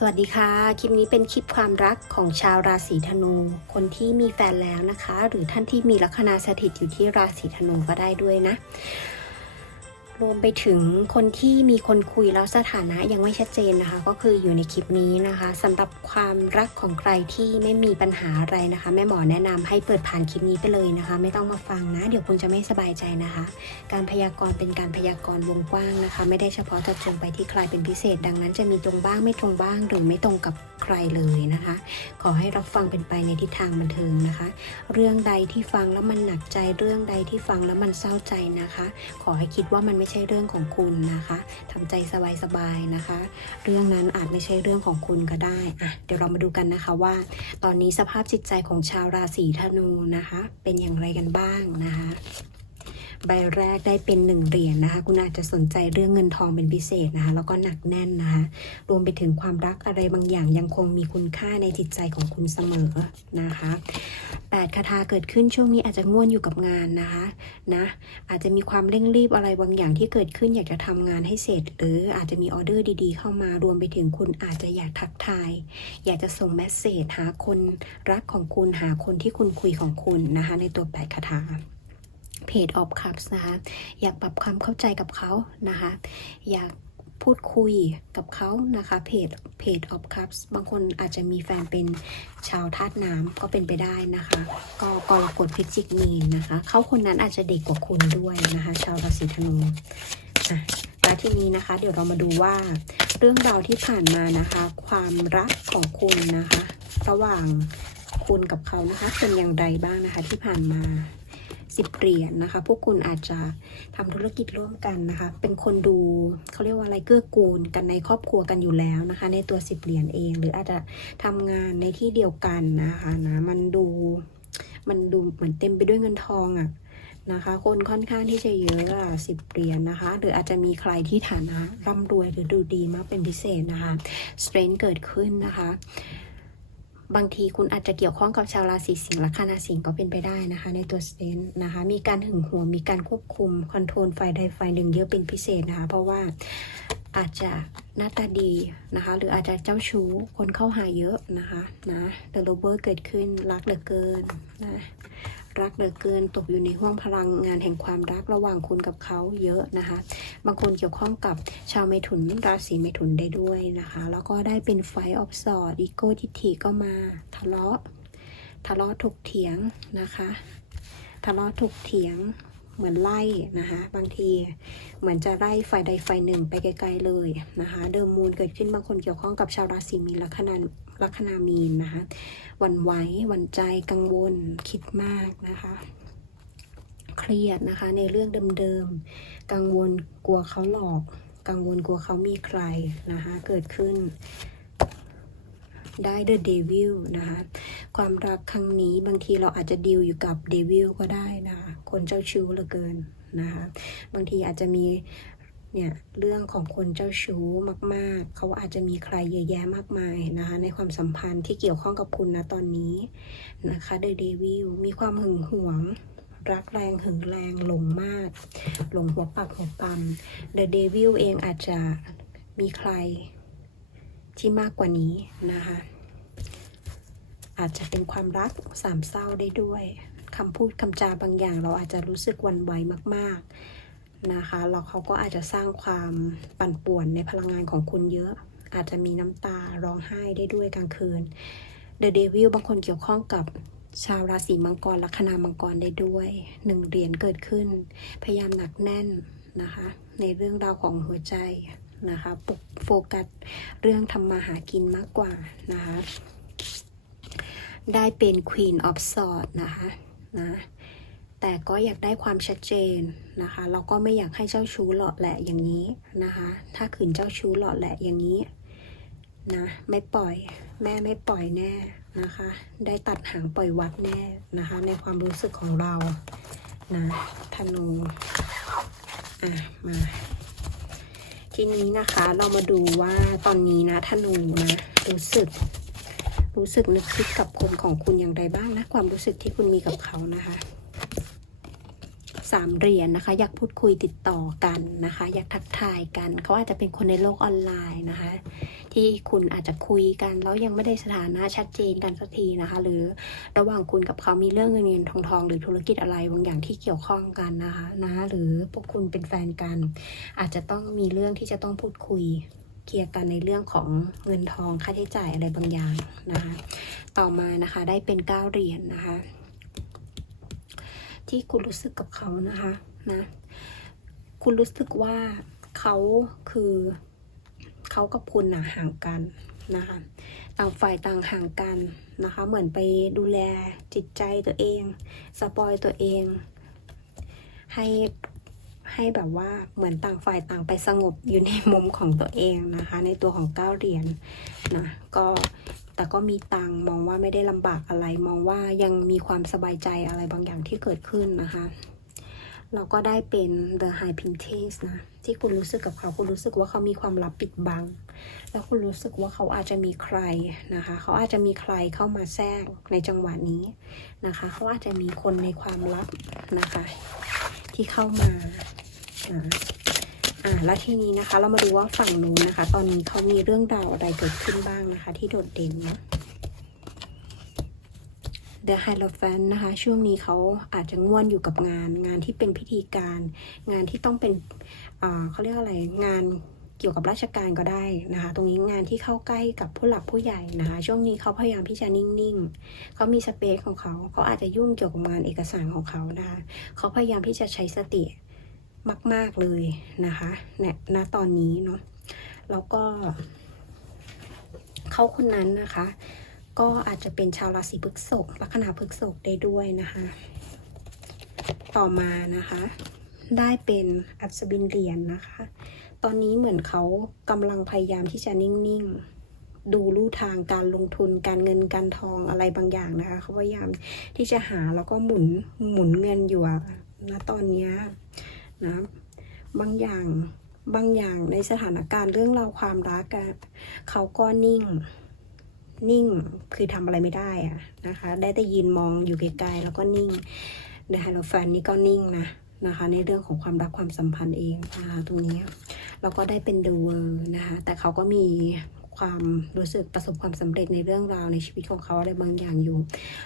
สวัสดีค่ะ คลิปนี้เป็นคลิปความรักของชาวราศีธนู คนที่มีแฟนแล้วนะคะ หรือท่านที่มีลัคนาสถิตอยู่ที่ราศีธนูก็ได้ด้วยนะ รวมไปถึงคนที่มีคนคุยแล้วสถานะยังไม่ชัดเจนนะคะ ก็คืออยู่ในคลิปนี้นะคะสำหรับความรักของใครที่ไม่มีปัญหาอะไรนะคะ แม่หมอแนะนำให้เปิดผ่านคลิปนี้ไปเลยนะคะ ไม่ต้องมาฟังนะ เดี๋ยวคุณจะไม่สบายใจนะคะ การพยากรณ์เป็นการพยากรณ์วงกว้างนะคะ ไม่ได้เฉพาะจาะจงไปที่ใครเป็นพิเศษ ดังนั้นจะมีตรงบ้างไม่ตรงบ้าง หรือไม่ตรงกับใครเลยนะคะ ขอให้รับฟังเป็นไปในทิศทางบันเทิงนะคะ เรื่องใดที่ฟังแล้วมันหนักใจเรื่องใดที่ฟังแล้วมันเศร้าใจนะคะ ขอให้คิดว่ามันไม่ใช่เรื่องของคุณนะคะทำใจสบายๆนะคะ เรื่องนั้นอาจไม่ใช่เรื่องของคุณก็ได้อะเดี๋ยวเรามาดูกันนะคะว่า ตอนนี้สภาพจิตใจของชาวราศีธนูนะคะ เป็นอย่างไรกันบ้างนะคะ ใบแรกได้เป็นหนึ่งเหรียญนะคะ คุณอาจจะสนใจเรื่องเงินทองเป็นพิเศษนะคะ แล้วก็หนักแน่นนะคะ รวมไปถึงความรักอะไรบางอย่างยังคงมีคุณค่าในจิตใจของคุณเสมอนะคะแปดคาถาเกิดขึ้นช่วงนี้อาจจะง่วนอยู่กับงานนะคะนะอาจจะมีความเร่งรีบอะไรบางอย่างที่เกิดขึ้นอยากจะทำงานให้เสร็จ หรืออาจจะมีออเดอร์ดีๆ เข้ามารวมไปถึงคุณอาจจะอยากทักทาย อยากจะส่งเมสเซจหาคนรักของคุณหาคนที่คุณคุยของคุณนะคะ ในตัวแปดคาถา เพจออฟคัพนะคะ อยากปรับความเข้าใจกับเขานะคะ อยากพูดคุยกับเขานะคะเพจเพจออฟคัพบางคนอาจจะมีแฟนเป็นชาวธาตุน้ำก็เป็นไปได้นะคะ ก็กรกฎพิจิกมีนนะคะ เขาคนนั้นอาจจะเด็กกว่าคุณด้วยนะคะ ชาวราศีธนูอะแล้วทีนี้นะคะ เดี๋ยวเรามาดูว่าเรื่องราวที่ผ่านมานะคะ ความรักของคุณนะคะ ระหว่างคุณกับเขานะคะเป็นอย่างไรบ้างนะคะที่ผ่านมา สิบเหรียญนะคะ พวกคุณอาจจะทำธุรกิจร่วมกันนะคะ เป็นคนดูเขาเรียกว่าอะไรเกื้อกูลกันในครอบครัวกันอยู่แล้วนะคะ ในตัวสิบเหรียญเอง หรืออาจจะทำงานในที่เดียวกันนะคะนะมันดูมันดูเหมือนเต็มไปด้วยเงินทองอะ่ะนะคะคนค่อนข้างที่จะเยอะสิบเหรียญนะคะ หรืออาจจะมีใครที่ฐานะร่ำรวยหรือดูดีมากเป็นพิเศษนะคะสเตรนเกิดขึ้นนะคะ บางทีคุณอาจจะเกี่ยวข้องกับชาวราศีสิงห์และคนาสิงห์ก็เป็นไปได้นะคะ ในตัวสเตนนะคะ มีการหึงหวงมีการควบคุมคอนโทรลไฟใดไฟหนึ่งเยอะเป็นพิเศษนะคะ เพราะว่าอาจจะหน้าตาดีนะคะ หรืออาจจะเจ้าชู้คนเข้าหาเยอะนะคะนะเดอะโลเวอร์เกิดขึ้นรักเหลือเกินนะ รักเหลือเกิน ตกอยู่ในห่วงพลังงานแห่งความรักระหว่างคุณกับเขาเยอะนะคะ บางคนเกี่ยวข้องกับชาวเมถุนราศีเมถุนได้ด้วยนะคะ แล้วก็ได้เป็นไฟออฟสอดอีโก้ทิฐิก็มาทะเลาะทะเลาะถกเถียงนะคะ ทะเลาะถกเถียงเหมือนไล่นะคะ บางทีเหมือนจะไล่ไฟใดไฟหนึ่งไปไกลๆเลยนะคะ เดิมมูลเกิดขึ้นบางคนเกี่ยวข้องกับชาวราศีมีลัคนา ลัคนามีนนะคะวันไหววันใจกังวลคิดมากนะคะ เครียดนะคะในเรื่องเดิมๆ กังวลกลัวเขาหลอก กังวลกลัวเขามีใครนะคะเกิดขึ้นได้เดอะเดวิลนะคะความรักครั้งนี้บางทีเราอาจจะดีลอยู่กับเดวิลก็ได้นะคะคนเจ้าชู้เหลือเกินนะคะบางทีอาจจะมี เนี่ยเรื่องของคนเจ้าชู้มากๆ เขาอาจจะมีใครเยอะแยะมากมายนะคะ ในความสัมพันธ์ที่เกี่ยวข้องกับคุณนะตอนนี้นะคะเดอะเดวิลมีความหึงหวง รักแรงหึงแรงหลงมากหลงหัวปักหัวปั๊มเดอะเดวิลเองอาจจะมีใครที่มากกว่านี้นะคะ อาจจะเป็นความรักสามเศร้าได้ด้วยคำพูดคำจาบางอย่าง เราอาจจะรู้สึกวันไหวมาก ๆ นะคะแล้วเขาก็อาจจะสร้างความปั่นป่วนในพลังงานของคุณเยอะ อาจจะมีน้ำตาร้องไห้ได้ด้วยกลางคืน The Devil บางคนเกี่ยวข้องกับชาวราศีมังกรลัคนามังกรได้ด้วยหนึ่งเหรียญเกิดขึ้น พยายามหนักแน่นนะคะ ในเรื่องราวของหัวใจนะคะปกโฟกัสเรื่องทำมาหากินมากกว่านะคะ ได้เป็น Queen of Swords นะคะนะ แต่ก็อยากได้ความชัดเจนนะคะแล้วก็ไม่อยากให้เจ้าชู้หลอดแหละอย่างนี้นะคะ ถ้าขืนเจ้าชู้หลอดแหละอย่างนี้นะไม่ปล่อยแม่ไม่ปล่อยแน่นะคะ ได้ตัดหางปล่อยวัดแน่นะคะ ในความรู้สึกของเรานะธนูอะมา ทีนี้นะคะเรามาดูว่าตอนนี้นะธนูนะรู้สึก รู้สึกนึกคิดกับคนของคุณอย่างไรบ้างนะความรู้สึกที่คุณมีกับเขานะคะ สามเหรียญนะคะ อยากพูดคุยติดต่อกันนะคะ อยากทักทายกันเขาอาจจะเป็นคนในโลกออนไลน์นะคะ ที่คุณอาจจะคุยกันแล้วยังไม่ได้สถานะชัดเจนกันสักทีนะคะ หรือระหว่างคุณกับเขามีเรื่องเงินเงินทองทองหรือธุรกิจอะไรบางอย่างที่เกี่ยวข้องกันนะคะนะหรือพวกคุณเป็นแฟนกัน อาจจะต้องมีเรื่องที่จะต้องพูดคุยเคลียร์กันในเรื่องของเงินทองค่าใช้จ่ายอะไรบางอย่างนะคะ ต่อมานะคะได้เป็นเก้าเหรียญนนะคะ ที่คุณรู้สึกกับเขานะคะนะคุณรู้สึกว่าเขาคือเขากับคุณนะห่างกันนะคะต่างฝ่ายต่างห่างกันนะคะ เหมือนไปดูแลจิตใจตัวเอง สปอยตัวเอง ให้ให้แบบว่าเหมือนต่างฝ่ายต่างไปสงบอยู่ในมุมของตัวเองนะคะ ในตัวของเก้าเหรียญนะก็ แต่ก็มีตังมองว่าไม่ได้ลำบากอะไร มองว่ายังมีความสบายใจอะไรบางอย่างที่เกิดขึ้นนะคะ เราก็ได้เป็น the high princess นะ ที่คุณรู้สึกกับเขา คุณรู้สึกว่าเขามีความลับปิดบัง แล้วคุณรู้สึกว่าเขาอาจจะมีใครนะคะ เขาอาจจะมีใครเข้ามาแทรกในจังหวะนี้นะคะ เขาอาจจะมีคนในความลับนะคะ ที่เข้ามาอ่า อ่าแล้วทีนี้นะคะ เรามาดูว่าฝั่งนู้นนะคะ ตอนนี้เขามีเรื่องราวอะไรเกิดขึ้นบ้างนะคะ ที่โดดเด่นนะ The Hierophant นะคะ ช่วงนี้เขาอาจจะง่วนอยู่กับงาน งานที่เป็นพิธีการ งานที่ต้องเป็นอ่าเขาเรียกอะไรงานเกี่ยวกับราชการก็ได้นะคะ ตรงนี้งานที่เข้าใกล้กับผู้หลักผู้ใหญ่นะคะ ช่วงนี้เขาพยายามที่จะนิ่งๆเขามีสเปซของเขา เขาอาจจะยุ่งเกี่ยวกับงานเอกสารของเขานะคะ เขาพยายามที่จะใช้สติ มาก ๆ เลยนะคะเนี่ยณตอนนี้เนาะแล้วก็ เขาคนนั้นนะคะ ก็อาจจะเป็นชาวราศีพฤษภลัคนาพฤษภได้ด้วยนะคะ ต่อมานะคะ ได้เป็นอัศวินเหรียญนนะคะ ตอนนี้เหมือนเขากำลังพยายามที่จะนิ่ง ๆดูลู่ทางการลงทุนการเงินการทองอะไรบางอย่างนะคะเขาพยายามที่จะหาแล้วก็หมุนหมุนเงินอยู่อะนะตอนนี้ นะบางอย่างบางอย่างในสถานการณ์เรื่องราวความรักอะเขาก็นิ่ง นิ่งคือทำอะไรไม่ได้อะนะคะ ได้แต่ยืนมองอยู่ไกลๆแล้วก็นิ่งนะคะแล้วแฟนนี่ก็นิ่งนะนะคะ ในเรื่องของความรักความสัมพันธ์เองนะคะตรงนี้เราก็ได้เป็น The World นะคะ แต่เขาก็มีความรู้สึกประสบความสำเร็จในเรื่องราวในชีวิตของเขาอะไรบางอย่างอยู่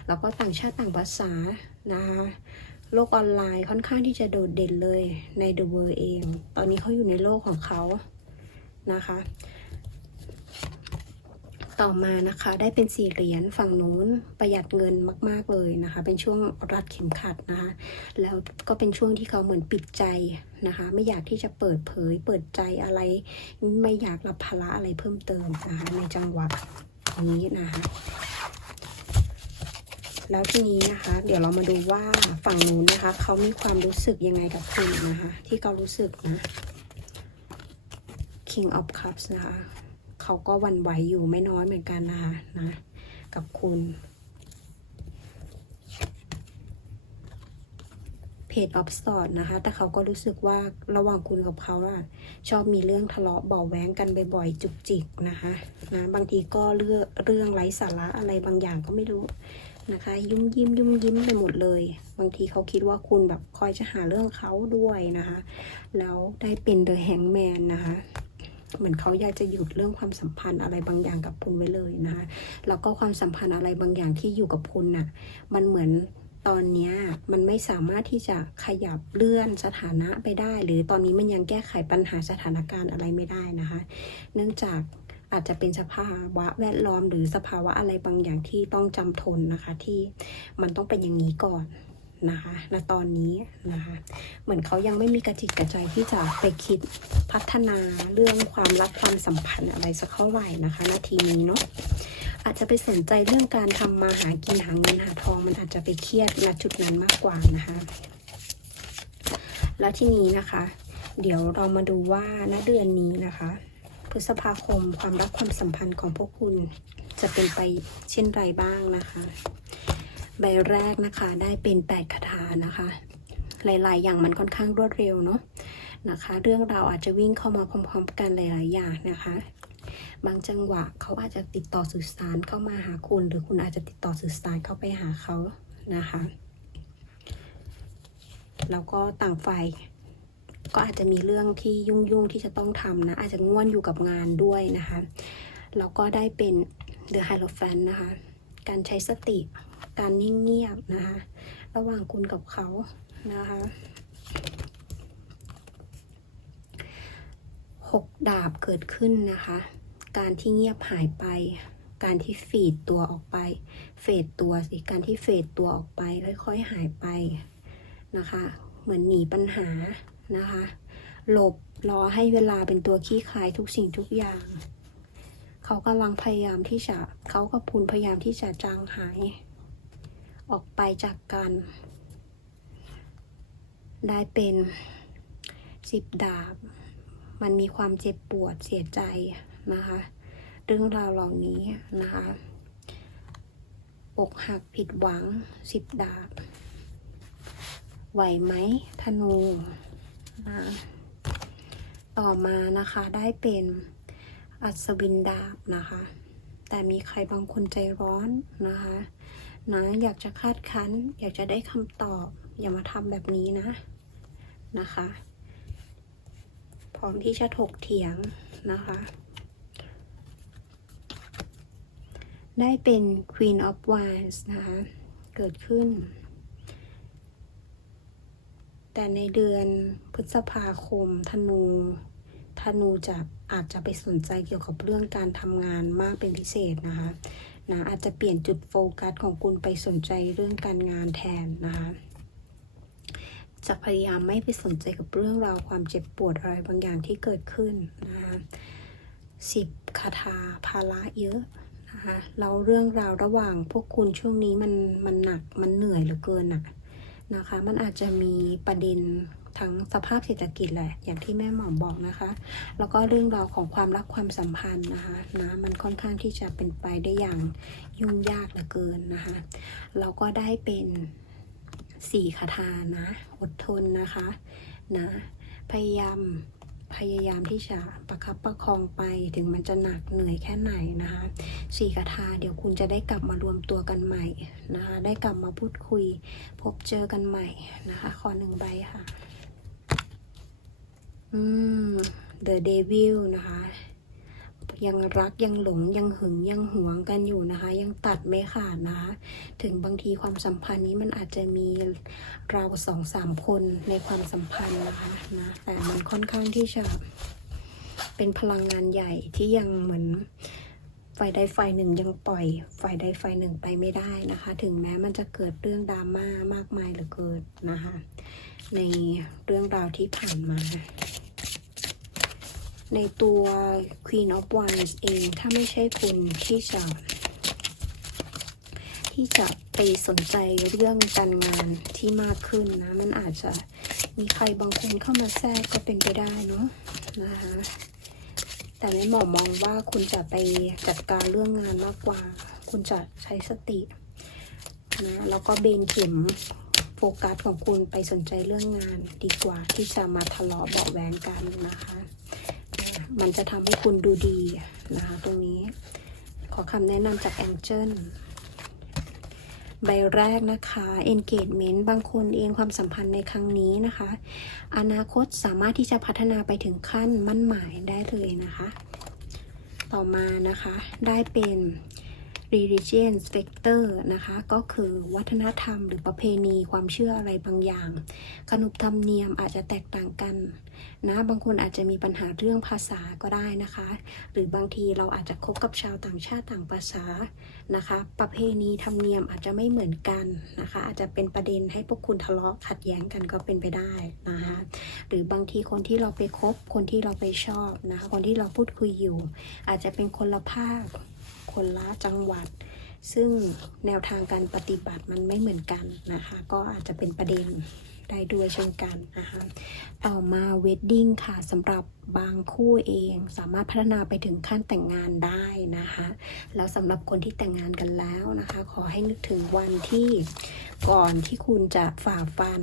แล้วก็ต่างชาติต่างภาษานะคะ โลกออนไลน์ค่อนข้างที่จะโดดเด่นเลยใน The World เอง ตอนนี้เขาอยู่ในโลกของเขานะคะ ต่อมานะคะได้เป็นสี่เหรียญฝั่งนู้นประหยัดเงินมาก ๆเลยนะคะ เป็นช่วงรัดเข็มขัดนะคะ แล้วก็เป็นช่วงที่เขาเหมือนปิดใจนะคะ ไม่อยากที่จะเปิดเผย เปิดใจอะไร ไม่อยากรับภาระอะไรเพิ่มเติมนะคะในจังหวะนี้นะคะ แล้วทีนี้นะคะ เดี๋ยวเรามาดูว่าฝั่งนู้นนะคะเขามีความรู้สึกยังไงกับคุณนะคะ ที่เขารู้สึกนะ King of Cups นะคะเขาก็วันไหวอยู่ไม่น้อยเหมือนกันนะคะนะ กับคุณเพจออฟสตอดนะคะ แต่เขาก็รู้สึกว่าระหว่างคุณกับเขาอะชอบมีเรื่องทะเลาะเบาะแว้งกันบ่อยๆ จุกจิกนะคะนะบางทีก็เรื่องเรื่องไร้สาระอะไรบางอย่างก็ไม่รู้ นะคะ ยุ่มยิ้มยุ่มยิ้มไปหมดเลย บางทีเขาคิดว่าคุณแบบคอยจะหาเรื่องเขาด้วยนะคะ แล้วได้เป็นเดอะแฮงแมนนะคะเหมือนเขาอยากจะหยุดเรื่องความสัมพันธ์อะไรบางอย่างกับคุณไว้เลยนะคะแล้วก็ความสัมพันธ์อะไรบางอย่างที่อยู่กับคุณน่ะ มันเหมือนตอนนี้มันไม่สามารถที่จะขยับเลื่อนสถานะไปได้ หรือตอนนี้มันยังแก้ไขปัญหาสถานการณ์อะไรไม่ได้นะคะ เนื่องจาก อาจจะเป็นสภาวะแวดล้อม หรือสภาวะอะไรบางอย่างที่ต้องจำทนนะคะ ที่มันต้องเป็นอย่างนี้ก่อนนะคะณตอนนี้นะคะ เหมือนเขายังไม่มีกระจิตกระใจที่จะไปคิดพัฒนาเรื่องความรักความสัมพันธ์อะไรสักเท่าไหร่นะคะนาทีนี้เนาะอาจจะไปสนใจเรื่องการทำมาหากินหาเงินหาทอง มันอาจจะไปเครียดณจุดนั้นมากกว่านะคะ แล้วทีนี้นะคะ เดี๋ยวเรามาดูว่าณเดือนนี้นะคะ พฤษภาคมความรักความสัมพันธ์ของพวกคุณจะเป็นไปเช่นไรบ้างนะคะ ใบแรกนะคะได้เป็นแปดคาถานะคะ หลาย ๆ อย่างมันค่อนข้างรวดเร็วเนาะนะคะ เรื่องเราอาจจะวิ่งเข้ามาพร้อม ๆ กันหลาย ๆ อย่างนะคะ บางจังหวะเขาอาจจะติดต่อสื่อสารเข้ามาหาคุณ หรือคุณอาจจะติดต่อสื่อสารเข้าไปหาเขานะคะ แล้วก็ต่างฝ่าย ก็อาจจะมีเรื่องที่ยุ่งๆที่จะต้องทำนะ อาจจะง่วนอยู่กับงานด้วยนะคะแล้วก็ได้เป็น The Hierophant นะคะ การใช้สติ การนิ่งเงียบนะคะ ระหว่างคุณกับเขานะคะหกดาบเกิดขึ้นนะคะ การที่เงียบหายไป การที่ฟีดตัวออกไป เฟดตัวสิ การที่เฟดตัวออกไป ค่อยๆหายไปนะคะ เหมือนหนีปัญหา นะคะ หลบรอให้เวลาเป็นตัวขี้คายทุกสิ่งทุกอย่าง เขากำลังพยายามที่จะเขากับคุณพยายามที่จะจางหาย ออกไปจากกัน ได้เป็นสิบดาบ มันมีความเจ็บปวดเสียใจนะคะ เรื่องราวเหล่านี้นะคะอกหักผิดหวังสิบดาบ ไหวไหมธนู ต่อมานะคะได้เป็นอัศวินดาบนะคะ แต่มีใครบางคนใจร้อนนะคะนะอยากจะคาดคั้น อยากจะได้คำตอบ อย่ามาทำแบบนี้นะนะคะ พร้อมที่จะถกเถียงนะคะ ได้เป็น Queen of Wands นะคะ เกิดขึ้น แต่ในเดือนพฤษภาคมธนู ธนูจะอาจจะไปสนใจเกี่ยวกับเรื่องการทำงานมากเป็นพิเศษนะคะนะอาจจะเปลี่ยนจุดโฟกัสของคุณไปสนใจเรื่องการงานแทนนะคะจะพยายามไม่ไปสนใจกับเรื่องราวความเจ็บปวดอะไรบางอย่างที่เกิดขึ้นนะคะสิบคาถาภาระเยอะนะคะเราเรื่องราวระหว่างพวกคุณช่วงนี้มันมันหนักมันเหนื่อยเหลือเกินอะ นะคะ มันอาจจะมีประเด็นทั้งสภาพเศรษฐกิจแหละอย่างที่แม่หมอบอกนะคะ แล้วก็เรื่องราวของความรักความสัมพันธ์นะคะนะมันค่อนข้างที่จะเป็นไปได้อย่างยุ่งยากเหลือเกินนะคะเราก็ได้เป็นสี่คาถานะ อดทนนะคะนะพยายาม พยายามที่จะประคับประคองไปถึงมันจะหนักเหนื่อยแค่ไหนนะคะสี่คาถาเดี๋ยวคุณจะได้กลับมารวมตัวกันใหม่นะคะได้กลับมาพูดคุย พบเจอกันใหม่นะคะขอหนึ่งใบค่ะอืม The Devil นะคะ ยังรักยังหลงยังหึงยังหวงกันอยู่นะคะ ยังตัดไม่ขาดนะคะ ถึงบางทีความสัมพันธ์นี้มันอาจจะมีเราสองสามคนในความสัมพันธ์นะคะนะแต่มันค่อนข้างที่จะเป็นพลังงานใหญ่ที่ยังเหมือนฝ่ายใดฝ่ายหนึ่งยังปล่อยฝ่ายใดฝ่ายหนึ่งไปไม่ได้นะคะ ถึงแม้มันจะเกิดเรื่องดราม่ามากมายเหลือเกินนะคะ ในเรื่องราวที่ผ่านมา ในตัว Queen of Wands เอง ถ้าไม่ใช่คุณที่จะที่จะไปสนใจเรื่องการงานที่มากขึ้นนะ มันอาจจะมีใครบางคนเข้ามาแทรกก็เป็นไปได้เนาะนะคะแต่ในหมอมองว่าคุณจะไปจัดการเรื่องงานมากกว่า คุณจะใช้สตินะแล้วก็เบนเข็มโฟกัสของคุณไปสนใจเรื่องงานดีกว่าที่จะมาทะเลาะเบาะแวงกันนะคะ มันจะทำให้คุณดูดีนะคะตรงนี้ ขอคำแนะนำจากแองเจิลใบแรกนะคะ engagement บางคนเองความสัมพันธ์ในครั้งนี้นะคะ อนาคตสามารถที่จะพัฒนาไปถึงขั้นมั่นหมายได้เลยนะคะ ต่อมานะคะ ได้เป็น religion factor นะคะ ก็คือวัฒนธรรมหรือประเพณีความเชื่ออะไรบางอย่าง ขนบธรรมเนียมอาจจะแตกต่างกัน นะบางคนอาจจะมีปัญหาเรื่องภาษาก็ได้นะคะ หรือบางทีเราอาจจะคบกับชาวต่างชาติต่างภาษานะคะ ประเพณีธรรมเนียมอาจจะไม่เหมือนกันนะคะ อาจจะเป็นประเด็นให้พวกคุณทะเลาะขัดแย้งกันก็เป็นไปได้นะคะหรือบางทีคนที่เราไปคบคนที่เราไปชอบนะคะ คนที่เราพูดคุยอยู่ อาจจะเป็นคนละภาค คนละจังหวัดซึ่งแนวทางการปฏิบัติมันไม่เหมือนกันนะคะ ก็อาจจะเป็นประเด็น ได้ด้วยเช่นกันนะคะต่อมาเวดดิ้งค่ะสำหรับบางคู่เองสามารถพัฒนาไปถึงขั้นแต่งงานได้นะคะแล้วสำหรับคนที่แต่งงานกันแล้วนะคะ ขอให้นึกถึงวันที่ก่อนที่คุณจะฝ่าฟัน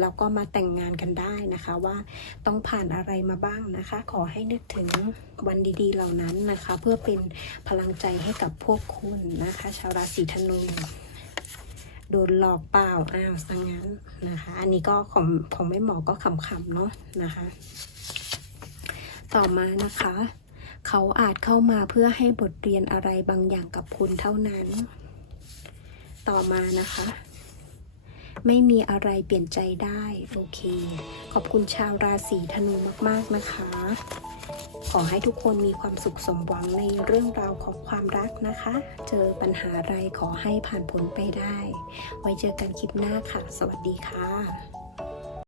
แล้วก็มาแต่งงานกันได้นะคะว่าต้องผ่านอะไรมาบ้างนะคะ ขอให้นึกถึงวันดีๆเหล่านั้นนะคะ เพื่อเป็นพลังใจให้กับพวกคุณนะคะ ชาวราศีธนู โดนหลอกเปล่าอ้าวสังงั้นนะคะ อันนี้ก็ของของแม่หมอก็ขำๆเนาะนะคะ ต่อมานะคะ เขาอาจเข้ามาเพื่อให้บทเรียนอะไรบางอย่างกับคุณเท่านั้น ต่อมานะคะ ไม่มีอะไรเปลี่ยนใจได้ โอเค ขอบคุณชาวราศีธนูมาก ๆ นะคะ ขอให้ทุกคนมีความสุขสมหวังในเรื่องราวของความรักนะคะ เจอปัญหาอะไรขอให้ผ่านพ้นไปได้ ไว้เจอกันคลิปหน้าค่ะ สวัสดีค่ะ